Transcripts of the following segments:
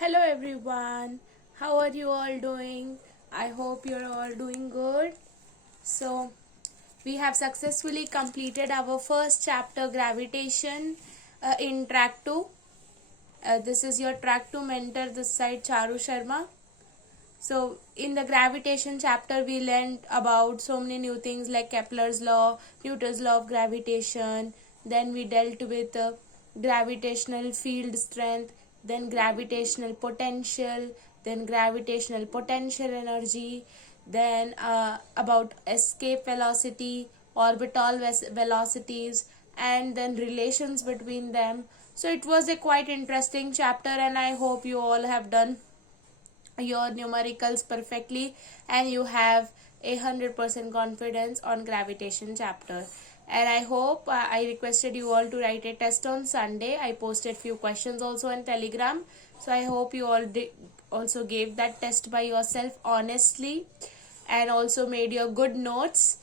Hello everyone, how are you all doing? I hope you're all doing good. So, we have successfully completed our first chapter, gravitation, in track 2. This is your track 2 mentor, this side Charu Sharma. So, in the gravitation chapter, we learned about so many new things like Kepler's law, Newton's law of gravitation. Then we dealt with gravitational field strength, then gravitational potential, then gravitational potential energy, then about escape velocity, orbital velocities, and then relations between them. So, it was a quite interesting chapter, and I hope you all have done your numericals perfectly and you have 100% confidence on gravitation chapter. And I hope I requested you all to write a test on Sunday. I posted few questions also on Telegram, so I hope you all also gave that test by yourself honestly and also made your good notes,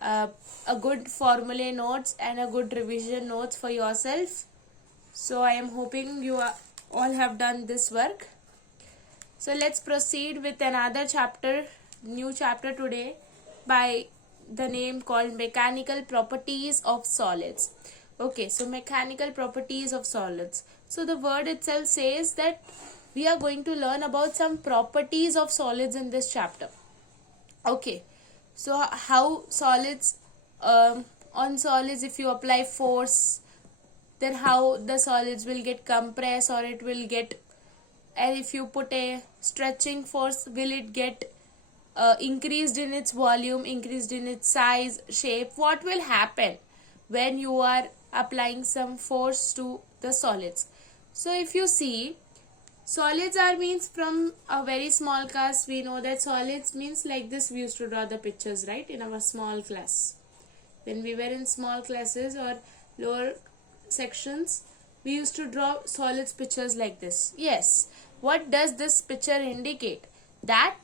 a good formula notes and a good revision notes for yourself. So I am hoping you all have done this work. So let's proceed with another chapter, new chapter today by the name called Mechanical Properties of Solids. Okay, so mechanical properties of solids. So the word itself says that we are going to learn about some properties of solids in this chapter. Okay, so how solids, on solids if you apply force, then how the solids will get compressed or it will get, and if you put a stretching force, will it get increased in its volume, increased in its size, shape? What will happen when you are applying some force to the solids? So if you see, solids are means from a very small class, we know that solids means like this. We used to draw the pictures, right, in our small class. When we were in small classes or lower sections, we used to draw solids pictures like this. Yes, what does this picture indicate? That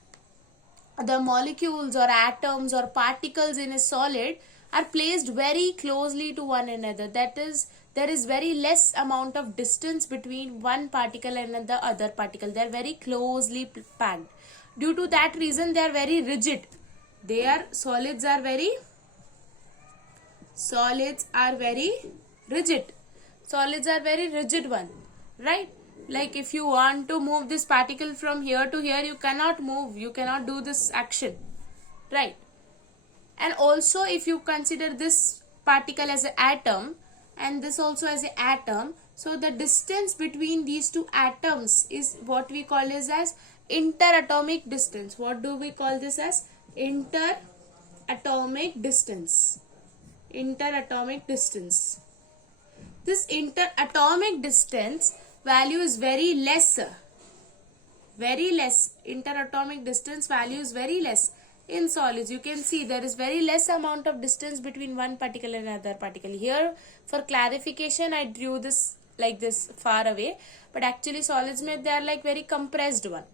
the molecules or atoms or particles in a solid are placed very closely to one another. That is, there is very less amount of distance between one particle and the other particle. They are very closely packed. Due to that reason, they are very rigid. Solids are very rigid. Solids are very rigid one, right? Like if you want to move this particle from here to here, you cannot move, you cannot do this action, right? And also if you consider this particle as an atom and this also as an atom, so the distance between these two atoms is what we call as interatomic distance. What do we call this as? Interatomic distance. Interatomic distance. This interatomic distance value is very less. Interatomic distance value is very less. In solids, you can see there is very less amount of distance between one particle and another particle. Here, for clarification, I drew this like this far away. But actually solids, they are like very compressed one.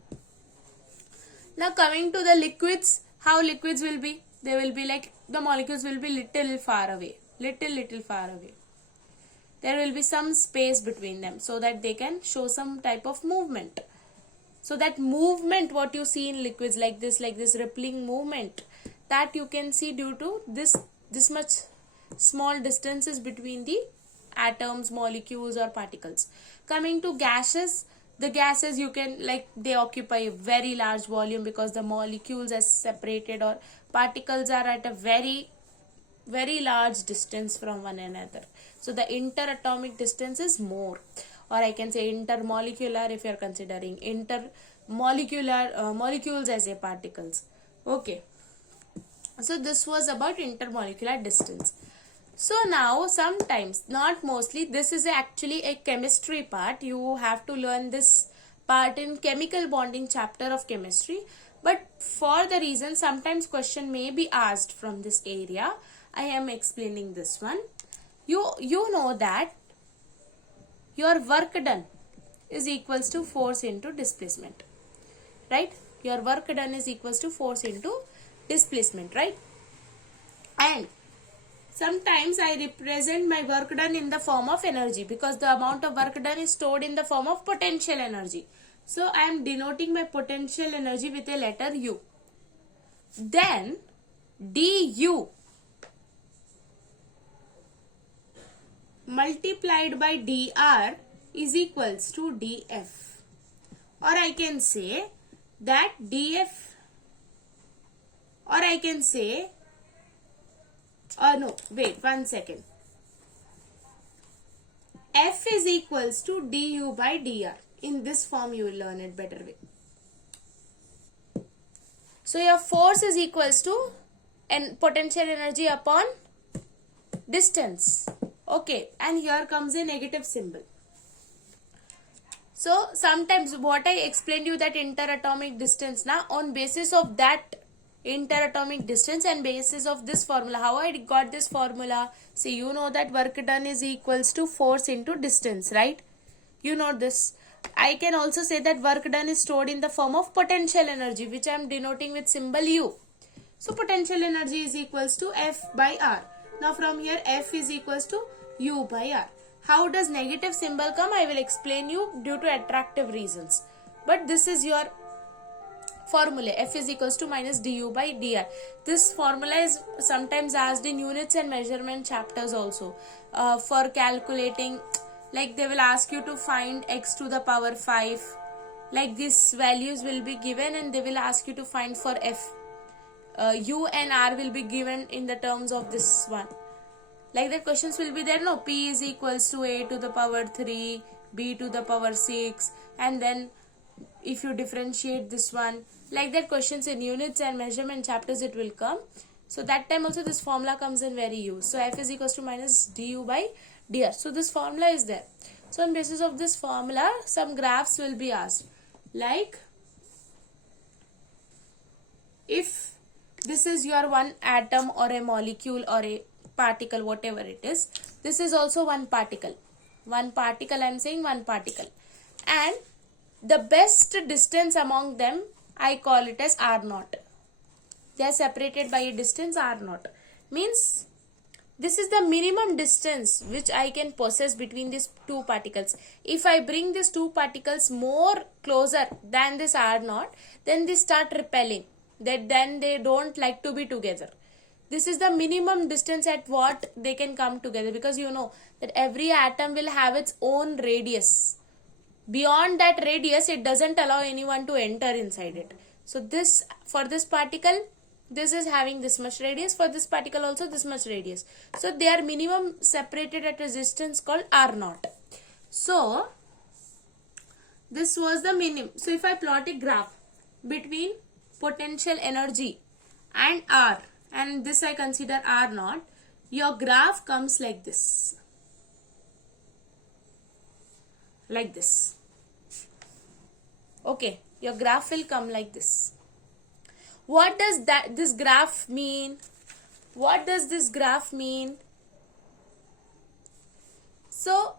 Now coming to the liquids, how liquids will be? They will be like, the molecules will be little far away. Little far away. There will be some space between them so that they can show some type of movement. So that movement what you see in liquids like this rippling movement, that you can see due to this much small distances between the atoms, molecules or particles. Coming to gases, the gases you can like they occupy a very large volume because the molecules are separated or particles are at a very large distance from one another. So the interatomic distance is more, or I can say intermolecular if you are considering intermolecular molecules as a particles. Okay, so this was about intermolecular distance. So now sometimes, not mostly, this is actually a chemistry part. You have to learn this part in chemical bonding chapter of chemistry, but for the reason sometimes question may be asked from this area, I am explaining this one. You know that your work done is equals to force into displacement, right? Your work done is equals to force into displacement, right? And sometimes I represent my work done in the form of energy because the amount of work done is stored in the form of potential energy. So I am denoting my potential energy with a letter U. Then du multiplied by dr is equals to df. Or I can say that df, or I can say, no, wait, 1 second. F is equals to du by dr. In this form you will learn it better way. So your force is equals to potential energy upon distance. Okay, and here comes a negative symbol. So sometimes what I explained you that interatomic distance, now on basis of that interatomic distance and basis of this formula, how I got this formula? See, you know that work done is equals to force into distance, right? You know this. I can also say that work done is stored in the form of potential energy, which I am denoting with symbol U. So potential energy is equals to F by R. Now from here F is equals to U by R. How does negative symbol come? I will explain you due to attractive reasons. But this is your formula. F is equals to minus du by dr. This formula is sometimes asked in units and measurement chapters also. For calculating, like they will ask you to find x to the power 5. Like these values will be given and they will ask you to find for f. U and R will be given in the terms of this one. Like the questions will be there, no, P is equals to A to the power 3, B to the power 6, and then if you differentiate this one, like that questions in units and measurement chapters it will come. So that time also this formula comes in very use. So F is equals to minus du by dr. So this formula is there. So on basis of this formula, some graphs will be asked. Like if this is your one atom or a molecule or a particle, whatever it is, this is also one particle. One particle, I am saying one particle. And the best distance among them, I call it as R0. They are separated by a distance R0. Means this is the minimum distance which I can possess between these two particles. If I bring these two particles more closer than this R0, then they start repelling. Then they don't like to be together. This is the minimum distance at what they can come together, because you know that every atom will have its own radius. Beyond that radius, it doesn't allow anyone to enter inside it. So this, for this particle, this is having this much radius. For this particle also this much radius. So they are minimum separated at a distance called R0. So this was the minimum. So if I plot a graph between potential energy and R, and this I consider R0, your graph comes like this. Like this. Okay, your graph will come like this. What does this graph mean? What does this graph mean? So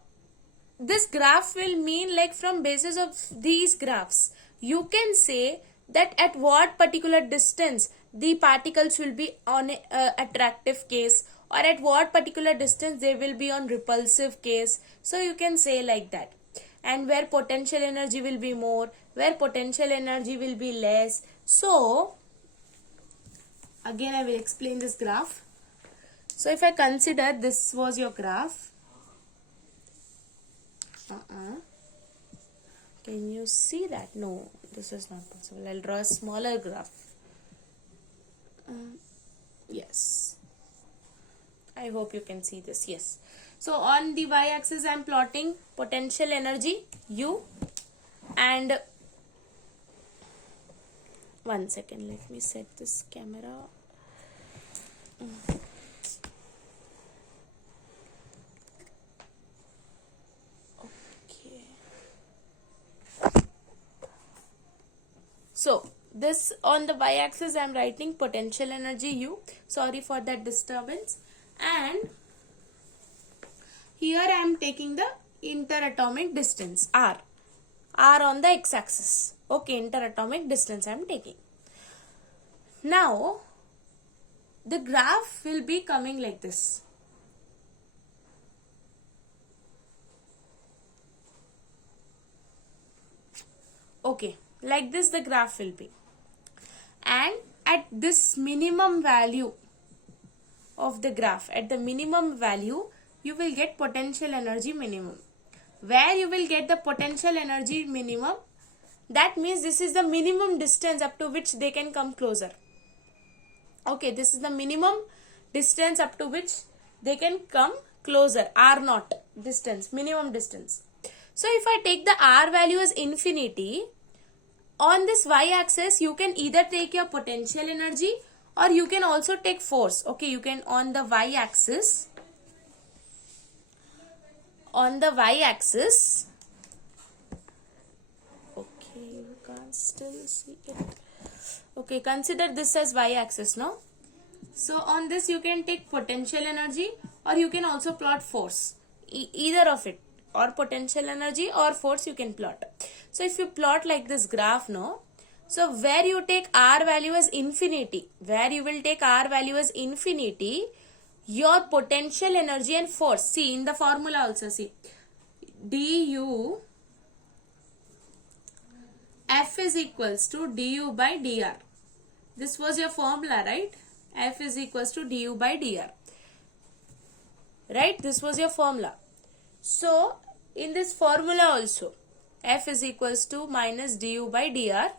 this graph will mean, like from basis of these graphs, you can say that at what particular distance the particles will be on attractive case, or at what particular distance they will be on repulsive case. So you can say like that. And where potential energy will be more, where potential energy will be less. So again I will explain this graph. So if I consider this was your graph, can you see that? No, this is not possible. I'll draw a smaller graph. Yes, I hope you can see this. Yes. So on the y-axis I am plotting potential energy U, and 1 second, let me set this camera. Okay. So this, on the y-axis I am writing potential energy U. Sorry for that disturbance. And here I am taking the interatomic distance R. R on the x-axis. Okay, interatomic distance I am taking. Now the graph will be coming like this. Okay, like this the graph will be. And at this minimum value of the graph, at the minimum value, you will get potential energy minimum. Where you will get the potential energy minimum, that means this is the minimum distance up to which they can come closer. Okay, this is the minimum distance up to which they can come closer, r naught distance, minimum distance. So if I take the r value as infinity, on this y-axis you can either take your potential energy or you can also take force. Okay, you can on the y-axis, okay, you can't still see it. Okay, consider this as y-axis now. So on this you can take potential energy or you can also plot force. Either of it, or potential energy or force you can plot. So if you plot like this graph now, so where you take r value as infinity, your potential energy and force, see in the formula also, see du F is equals to du by dr. This was your formula, right? F is equals to du by dr. Right? This was your formula. So, in this formula also, F is equals to minus du by dr.